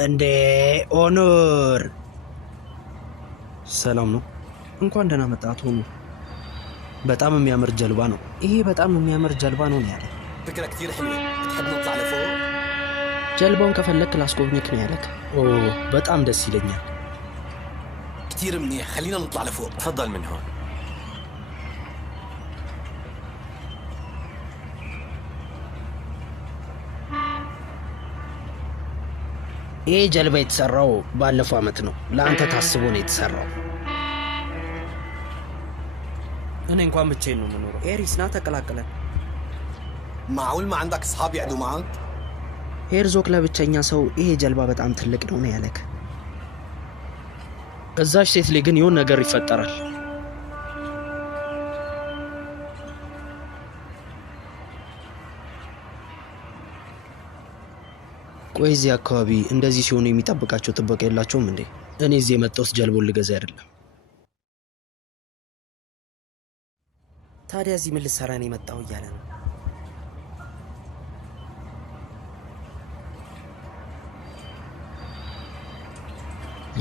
እንዴ ኦኖር ሰላም ነው? እንኳን ደህና መጣት ሆኖ በጣም የሚያምር ጀልባ ነው። ይሄ በጣም የሚያምር ጀልባ ነው ያለ فكرة كتير حلوة. بتحب نطلع لفوق؟ ጀልባውን ከፈለክ ላስጎብኝክ ነው ያለክ። ኦ በጣም ደስ ይለኛል። كتير منيح، خلينا نطلع لفوق. تفضل من هون. ይሄ ጀልባ የተሰራው ባለፈው አመት ነው። ለአንተ ታስቦ ነው የተሰራው። እኔ እንኳን ብቻዬን ነው የምኖረው። ኤሪስ ና ተቀላቀለን። معقول ما عندك اصحاب يقعدوا معك؟ ሄርዞክ ለብቸኛ ሰው ይሄ ጀልባ በጣም ትልቅ ነው ያለክ። እዛች ሴት ላይ ግን የሆነ ነገር ይፈጠራል። ቆይ እዚህ አካባቢ እንደዚህ ሲሆኑ የሚጠብቃቸው ጥበቃ የላቸውም እንዴ? እኔ እዚህ የመጣሁት ጀልቦን ልገዛ አይደለም። ታዲያ እዚህ ምን ልትሰራ ነው የመጣው እያለ ነው።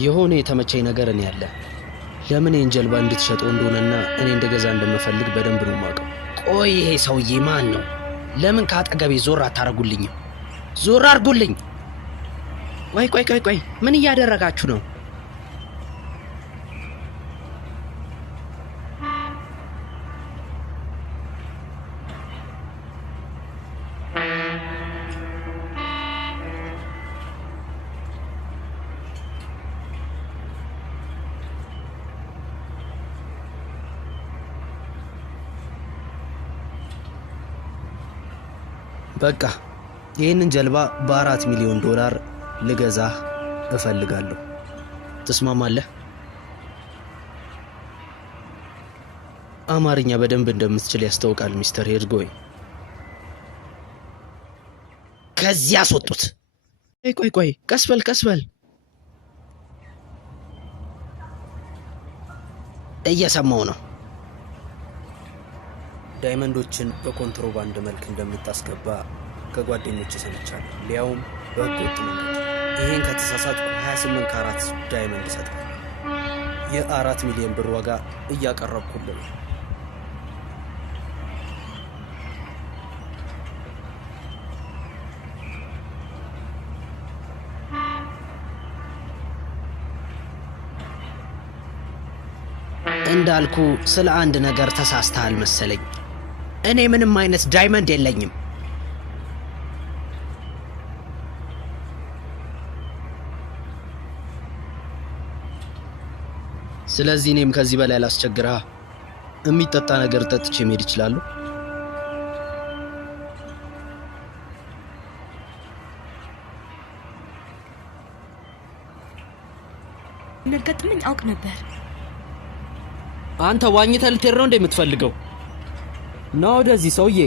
የሆነ የተመቸኝ ነገር እኔ ያለ ለምን ይህን ጀልባ እንድትሸጠው እንደሆነና እኔ እንደገዛ እንደምፈልግ በደንብ ነው የማውቀው። ቆይ ይሄ ሰውዬ ማን ነው? ለምን ከአጠገቤ ዞር አታረጉልኝም? ዞር አርጉልኝ! ቆይ ምን እያደረጋችሁ ነው? በቃ ይህንን ጀልባ በ4 ሚሊዮን ዶላር ልገዛህ እፈልጋለሁ። ትስማማለህ? አማርኛ በደንብ እንደምትችል ያስታውቃል ሚስተር ሄርጎይ። ከዚህ አስወጡት። ቆይ ቀስበል እየሰማው ነው። ዳይመንዶችን በኮንትሮባንድ መልክ እንደምታስገባ ከጓደኞች ሰምቻለሁ። ሊያውም በህገወጥ መንገድ። ይሄን ከተሳሳትኩ 28 ካራት ዳይመንድ እሰጥሃለሁ። የ4 ሚሊዮን ብር ዋጋ እያቀረብኩልህ ነው። እንዳልኩ ስለ አንድ ነገር ተሳስተሃል መሰለኝ። እኔ ምንም አይነት ዳይመንድ የለኝም። ስለዚህ እኔም ከዚህ በላይ አላስቸግርሃ። የሚጠጣ ነገር ጠጥቼ መሄድ ይችላሉ? እንደገጥመኝ አውቅ ነበር። አንተ ዋኝተህ ልትሄድ ነው እንደምትፈልገው? ና ወደዚህ ሰውዬ።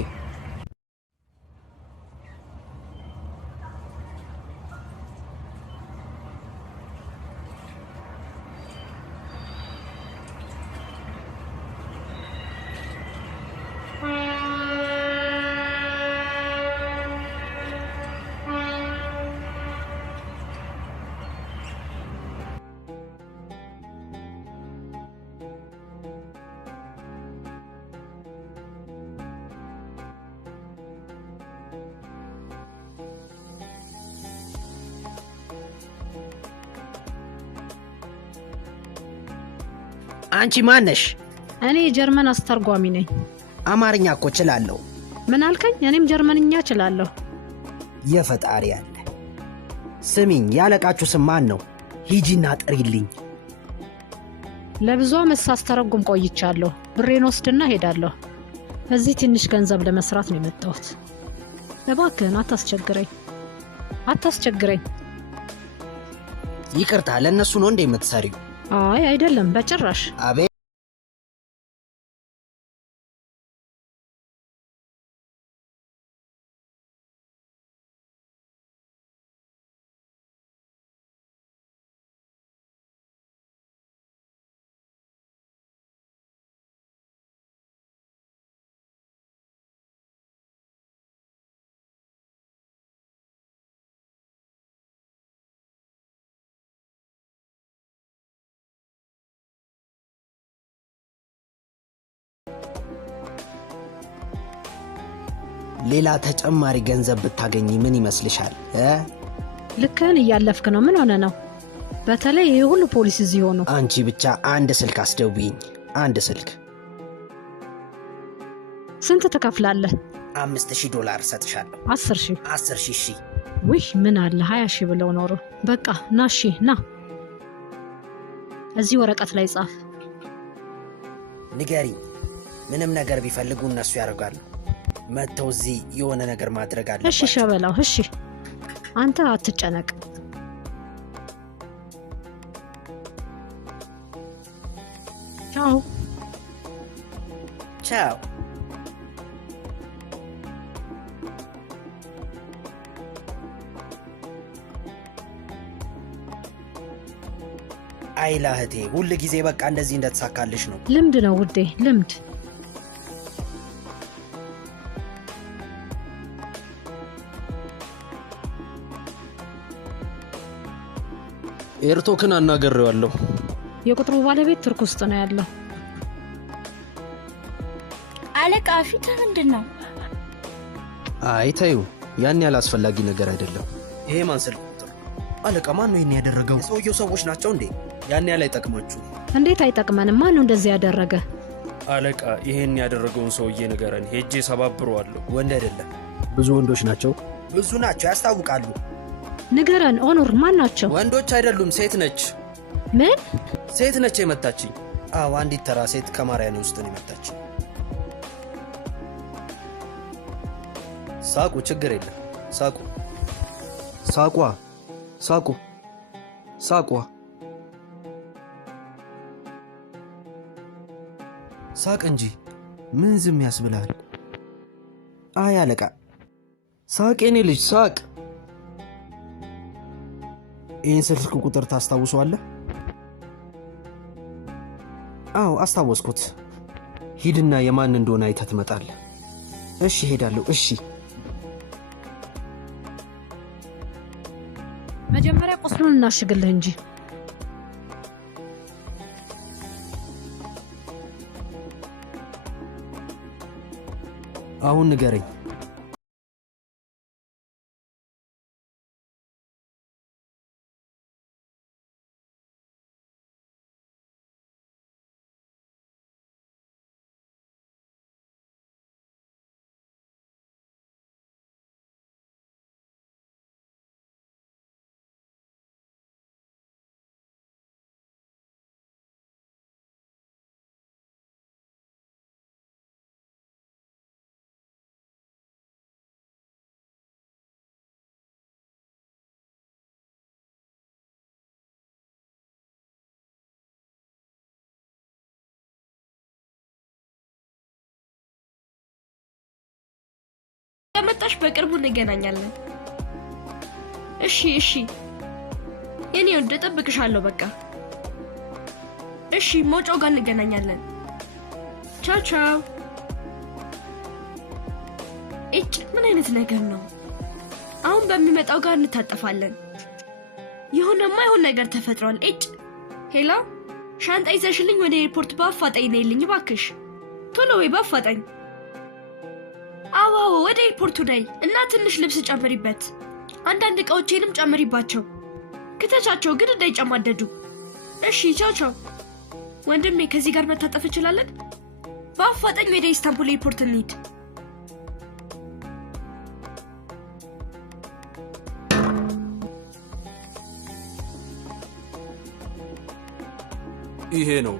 አንቺ ማን ነሽ? እኔ ጀርመን አስተርጓሚ ነኝ። አማርኛ እኮ እችላለሁ። ምን አልከኝ? እኔም ጀርመንኛ እችላለሁ። የፈጣሪ ያለ ስሚኝ፣ ያለቃችሁ ስም ማን ነው? ሂጂና ጥሪልኝ። ለብዙ ዓመት ሳስተረጉም ቆይቻለሁ። ብሬን ወስድና ሄዳለሁ። እዚህ ትንሽ ገንዘብ ለመስራት ነው የመጣሁት። እባክህን አታስቸግረኝ። ይቅርታ፣ ለእነሱ ነው እንደ የምትሰሪው? አይ አይደለም፣ በጭራሽ። አቤት ሌላ ተጨማሪ ገንዘብ ብታገኝ ምን ይመስልሻል? ልክህን እያለፍክ ነው። ምን ሆነ ነው? በተለይ ይሄ ሁሉ ፖሊስ እዚህ ሆኖ። አንቺ ብቻ አንድ ስልክ አስደውይኝ፣ አንድ ስልክ። ስንት ትከፍላለህ? $5000 ሰጥሻለሁ። 10,000? 10,000 እሺ። ውይ ምን አለ 20,000 ብለው ኖሮ። በቃ ና እሺ ና፣ እዚህ ወረቀት ላይ ጻፍ። ንገሪኝ፣ ምንም ነገር ቢፈልጉ እነሱ ያደርጋሉ። መጥተው እዚህ የሆነ ነገር ማድረግ አለባቸው። እሺ ሸበላው፣ እሺ አንተ አትጨነቅ። ቻው ቻው። አይላ እህቴ፣ ሁል ጊዜ በቃ እንደዚህ እንደተሳካልሽ ነው። ልምድ ነው ውዴ፣ ልምድ። ኤርቶክን አናግሬዋለሁ። የቁጥሩ ባለቤት ቱርክ ውስጥ ነው ያለው። አለቃ ፊት ምንድን ነው? አይ ተይው፣ ያን ያህል አስፈላጊ ነገር አይደለም። ይሄ ማን ስልክ ቁጥር? አለቃ ማን ነው ይሄን ያደረገው? የሰውየው ሰዎች ናቸው እንዴ? ያን ያህል አይጠቅማችሁ። እንዴት አይጠቅመንም? ማን ነው እንደዚህ ያደረገ? አለቃ ይሄን ያደረገውን ሰውዬ ንገረን፣ ሄጄ ሰባብረዋለሁ። ወንድ አይደለም፣ ብዙ ወንዶች ናቸው። ብዙ ናቸው፣ ያስታውቃሉ። ንገረን ኦኑር፣ ማን ናቸው? ወንዶች አይደሉም፣ ሴት ነች። ምን? ሴት ነች የመታችኝ። አዎ፣ አንዲት ተራ ሴት ከማርያም ውስጥ ነው የመታችኝ። ሳቁ፣ ችግር የለም ሳቁ። ሳቋ፣ ሳቁ፣ ሳቋ፣ ሳቅ እንጂ ምን ዝም ያስብላል? አይ አለቃ፣ ሳቅ የኔ ልጅ ሳቅ። ይህን ስልክ ቁጥር ታስታውሰዋለህ? አዎ አስታወስኩት። ሂድና የማን እንደሆነ አይተህ ትመጣለህ። እሺ ሄዳለሁ። እሺ መጀመሪያ ቁስሉን እናሽግልህ እንጂ። አሁን ንገረኝ። ከመጣሽ በቅርቡ እንገናኛለን። እሺ እሺ የኔ ወደ ጠብቅሻለሁ። በቃ እሺ፣ ሞጮው ጋር እንገናኛለን። ቻው ቻው። እጭ ምን አይነት ነገር ነው? አሁን በሚመጣው ጋር እንታጠፋለን። የሆነማ ይሁን ነገር ተፈጥሯል። እጭ ሄላ፣ ሻንጣ ይዘሽልኝ ወደ ኤርፖርት በአፋጣኝ ነይልኝ እባክሽ። ቶሎ ወይ በአፋጣኝ። አዋው ወደ ኤርፖርቱ ነይ እና ትንሽ ልብስ ጨምሪበት። አንዳንድ እቃዎቼንም ጨምሪባቸው። ክተቻቸው ግን እንዳይጨማደዱ። እሺ ቻው ቻው። ወንድሜ ከዚህ ጋር መታጠፍ እንችላለን? በአፋጣኝ ወደ ኢስታንቡል ኤርፖርት እንሂድ። ይሄ ነው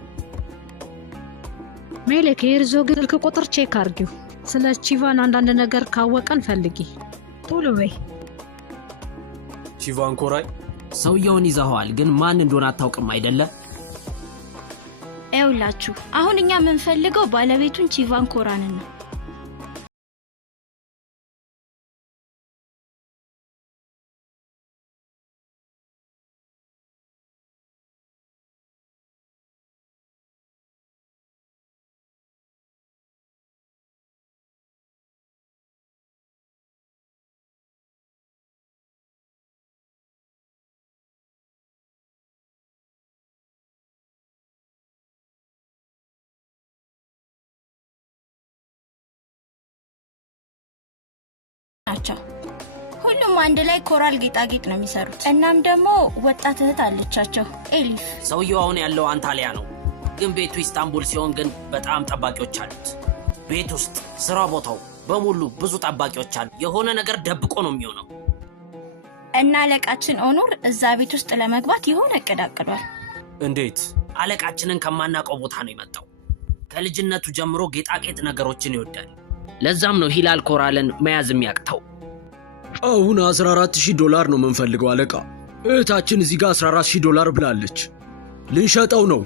ሜሌክ፣ የኤርዞግ ስልክ ቁጥር ቼክ አርጊው። ስለ ቺቫን አንዳንድ ነገር ካወቀን ፈልጊ። ቶሎ በይ። ቺቫን ኮራይ ሰውየውን ይዘኸዋል፣ ግን ማን እንደሆነ አታውቅም አይደለ? ይኸውላችሁ አሁን እኛ የምንፈልገው ባለቤቱን ቺቫን ኮራንን ነው። ናቸው። ሁሉም አንድ ላይ ኮራል ጌጣጌጥ ነው የሚሰሩት። እናም ደግሞ ወጣት እህት አለቻቸው ኤሊፍ። ሰውየው አሁን ያለው አንታሊያ ነው፣ ግን ቤቱ ኢስታንቡል ሲሆን ግን በጣም ጠባቂዎች አሉት። ቤት ውስጥ ስራ ቦታው በሙሉ ብዙ ጠባቂዎች አሉ። የሆነ ነገር ደብቆ ነው የሚሆነው። እና አለቃችን ኦኑር እዛ ቤት ውስጥ ለመግባት የሆነ እቅድ አቅዷል። እንዴት? አለቃችንን ከማናውቀው ቦታ ነው የመጣው። ከልጅነቱ ጀምሮ ጌጣጌጥ ነገሮችን ይወዳል። ለዛም ነው ሂላል ኮራልን መያዝ የሚያቅተው። አሁን $14,000 ነው የምንፈልገው አለቃ። እህታችን እዚህ ጋር $14,000 ብላለች። ልንሸጠው ነው።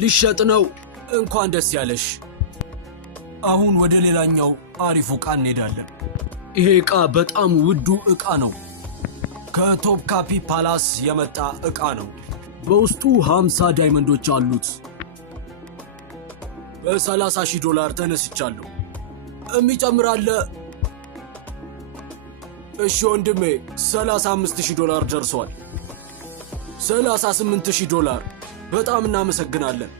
ሊሸጥ ነው። እንኳን ደስ ያለሽ። አሁን ወደ ሌላኛው አሪፉ ዕቃ እንሄዳለን። ይሄ ዕቃ በጣም ውዱ ዕቃ ነው። ከቶፕካፒ ፓላስ የመጣ ዕቃ ነው። በውስጡ 50 ዳይመንዶች አሉት። $30,000 ተነስቻለሁ። የሚጨምራለ? እሺ ወንድሜ፣ $35,000 ደርሷል። $38,000። በጣም እናመሰግናለን።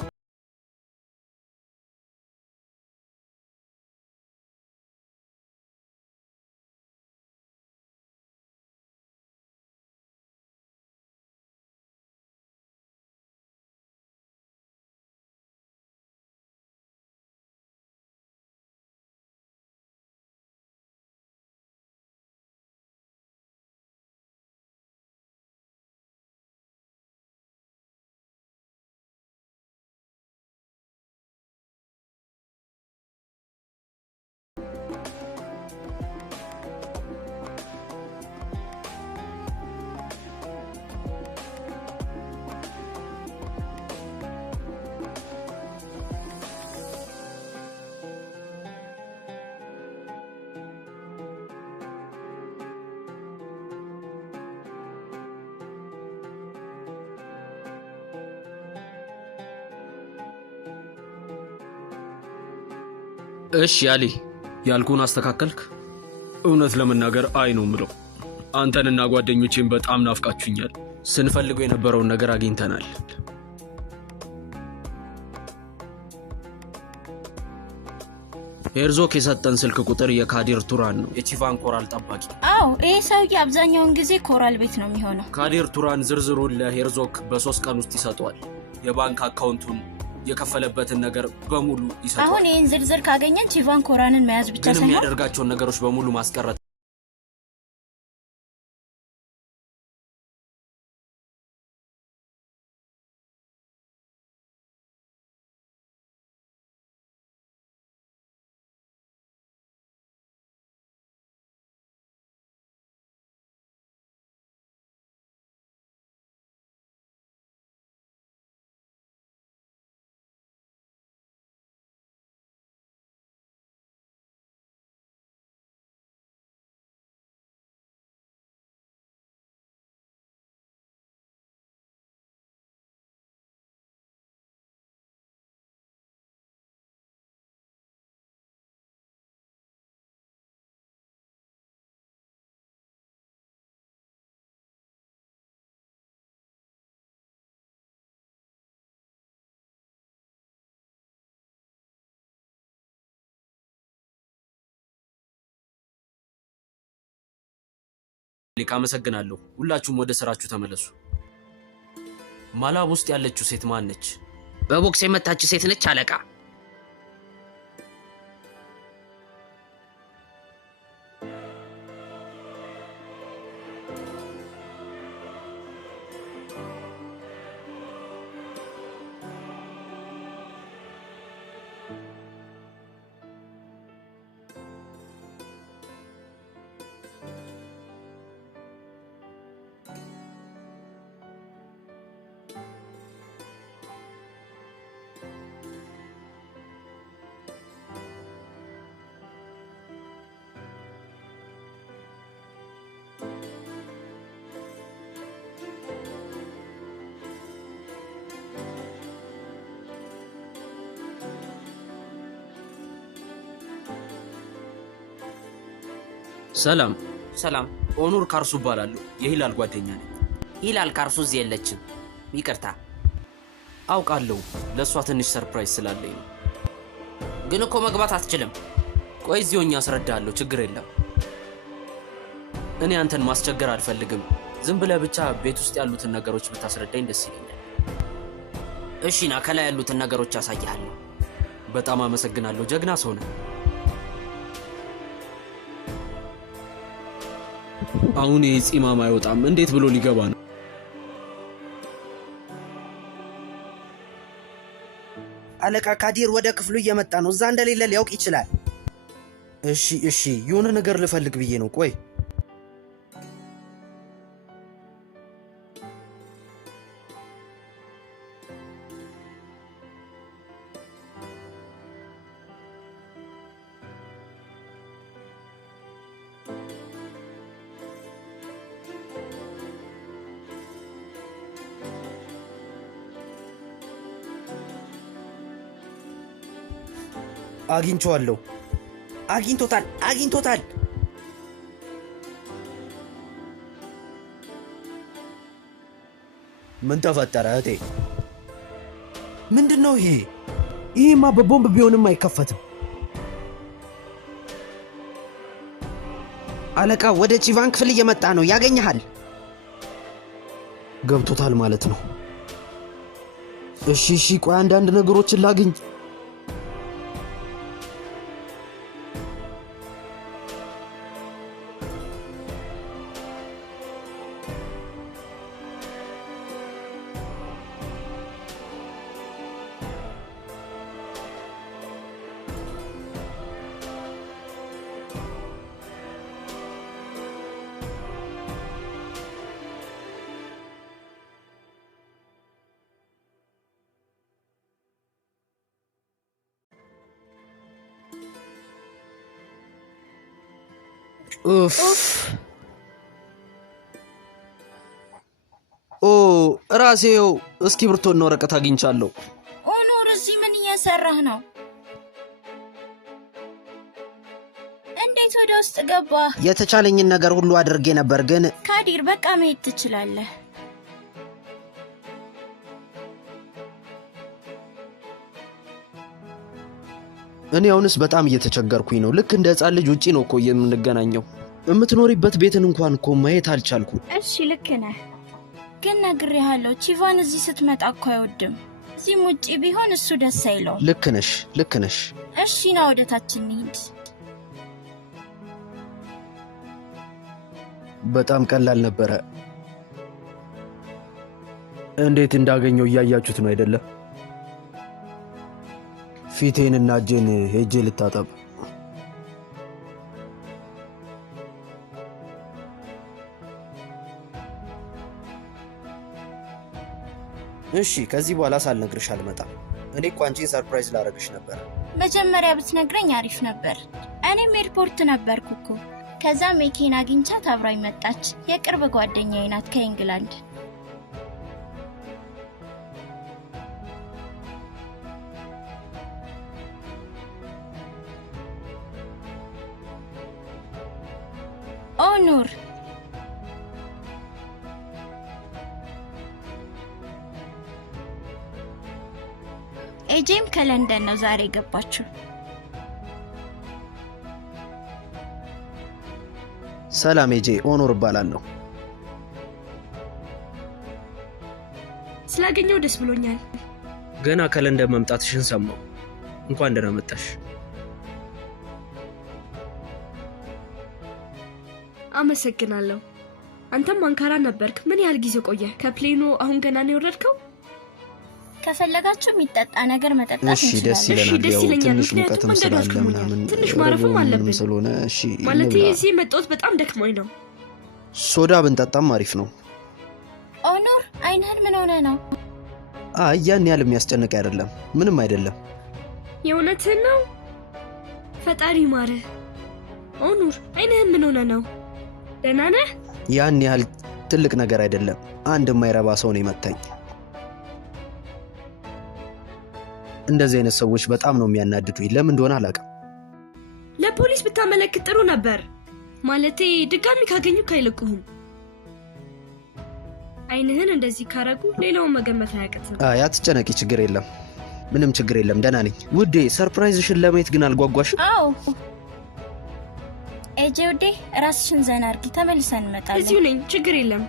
እሺ አሊ፣ ያልኩን አስተካከልክ? እውነት ለመናገር አይ ነው ምለው። አንተንና ጓደኞቼን በጣም ናፍቃችሁኛል። ስንፈልገው የነበረውን ነገር አግኝተናል። ሄርዞክ የሰጠን ስልክ ቁጥር የካዲር ቱራን ነው፣ የቺቫን ኮራል ጠባቂ። አዎ፣ ይህ ሰውዬ አብዛኛውን ጊዜ ኮራል ቤት ነው የሚሆነው። ካዲር ቱራን ዝርዝሩን ለሄርዞክ በ3 ቀን ውስጥ ይሰጠዋል። የባንክ አካውንቱን፣ የከፈለበትን ነገር በሙሉ ይሰጣል። አሁን ይህን ዝርዝር ካገኘን ቺቫን ኮራልን መያዝ ብቻ ሳይሆን የሚያደርጋቸውን ነገሮች በሙሉ ማስቀረት። አመሰግናለሁ። ሁላችሁም ወደ ስራችሁ ተመለሱ። ማላብ ውስጥ ያለችው ሴት ማን ነች? በቦክስ የመታች ሴት ነች አለቃ። ሰላም። ሰላም፣ ኦኑር ካርሱ እባላለሁ። የሂላል ጓደኛ ነኝ። ሂላል ካርሱ እዚህ የለችም። ይቅርታ። አውቃለሁ፣ ለእሷ ትንሽ ሰርፕራይዝ ስላለኝ ነው። ግን እኮ መግባት አትችልም። ቆይ እዚሁኝ አስረዳለሁ፣ ችግር የለም። እኔ አንተን ማስቸገር አልፈልግም። ዝም ብለህ ብቻ ቤት ውስጥ ያሉትን ነገሮች ብታስረዳኝ ደስ ይለኛል። እሺ ና፣ ከላይ ያሉትን ነገሮች አሳያለሁ። በጣም አመሰግናለሁ፣ ጀግና ሰው ነህ። አሁን ይህ ፂማም አይወጣም። እንዴት ብሎ ሊገባ ነው? አለቃ ካዲር ወደ ክፍሉ እየመጣ ነው። እዛ እንደሌለ ሊያውቅ ይችላል። እሺ፣ የሆነ ነገር ልፈልግ ብዬ ነው። ቆይ አግኝቼዋለሁ። አግኝቶታል። ምን ተፈጠረ እህቴ? ምንድነው ይሄ? ይሄማ በቦምብ ቢሆንም አይከፈትም። አለቃ ወደ ቺቫን ክፍል እየመጣ ነው። ያገኘሃል። ገብቶታል ማለት ነው። እሺ፣ ቆይ አንዳንድ ነገሮችን ላግኝ። ራሴው እስክሪብቶና ወረቀት አግኝቻለሁ። ኦኑር፣ እዚህ ምን እየሰራህ ነው? እንዴት ወደ ውስጥ ገባህ? የተቻለኝን ነገር ሁሉ አድርጌ ነበር ግን ካዲር፣ በቃ መሄድ ትችላለህ። እኔ አሁንስ በጣም እየተቸገርኩኝ ነው። ልክ እንደ ሕፃን ልጅ ውጪ ነው እኮ የምንገናኘው። የምትኖሪበት ቤትን እንኳን እኮ ማየት አልቻልኩም። እሺ ልክ ነህ፣ ግን ነግሬሃለሁ፣ ቺቫን እዚህ ስትመጣ እኮ አይወድም። እዚህም ውጪ ቢሆን እሱ ደስ አይለውም። ልክ ነሽ። እሺ ና ወደ ታች እንሂድ። በጣም ቀላል ነበረ። እንዴት እንዳገኘው እያያችሁት ነው አይደለም? ፊቴንና እጄን ሄጄ ልታጠብ። እሺ፣ ከዚህ በኋላ ሳልነግርሽ አልመጣም። እኔ እኮ አንቺን ሰርፕራይዝ ላደርግሽ ነበር። መጀመሪያ ብትነግረኝ አሪፍ ነበር። እኔም ኤርፖርት ነበርኩ እኮ። ከዛ ሜኬን አግኝቻት አብራኝ መጣች። የቅርብ ጓደኛዬ ናት ከእንግላንድ። ኦኑር፣ ኤጄም ከለንደን ነው ዛሬ የገባችው። ሰላም ኤጄ፣ ኦኑር እባላለሁ። ስላገኘው ደስ ብሎኛል። ገና ከለንደን መምጣትሽን ሰማሁ። እንኳን ደህና መጣሽ። አመሰግናለሁ። አንተም አንካራ ነበርክ። ምን ያህል ጊዜ ቆየ? ከፕሌኑ አሁን ገና ነው የወረድከው? ከፈለጋችሁ የሚጠጣ ነገር መጠጣት እሺ፣ ደስ ይለናል። ደስ ይለኛል። ትንሽ ምክንያቱም ሙቀትም መንገዱ ስላለ አድክሞኛል። ምናምን ትንሽ ማረፍም አለብን ስለሆነ እሺ፣ ማለት እንብላ። እዚህ መጣሁት በጣም ደክሞኝ ነው። ሶዳ ብንጠጣም አሪፍ ነው። ኦኑር፣ አይንህን ምን ሆነ ነው? ያን ያህል የሚያስጨንቅ አይደለም። ምንም አይደለም። የእውነትህን ነው? ፈጣሪ ማርህ። ኦኑር፣ አይንህን ምን ሆነ ነው? ደህና ነህ? ያን ያህል ትልቅ ነገር አይደለም። አንድ የማይረባ ሰው ነው የመታኝ። እንደዚህ አይነት ሰዎች በጣም ነው የሚያናድዱኝ። ለምን እንደሆነ አላውቅም። ለፖሊስ ብታመለክት ጥሩ ነበር። ማለቴ ድጋሚ ካገኙክ አይለቁህም። አይንህን እንደዚህ ካረጉ ሌላውን መገመት አያቅትም። አትጨነቂ፣ ችግር የለም። ምንም ችግር የለም። ደህና ነኝ ውዴ። ሰርፕራይዝሽን ለማየት ግን አልጓጓሽም? አዎ፣ ሂጂ ውዴ፣ ራስሽን ዘና አድርጊ። ተመልሰን እንመጣለን። እዚሁ ነኝ፣ ችግር የለም።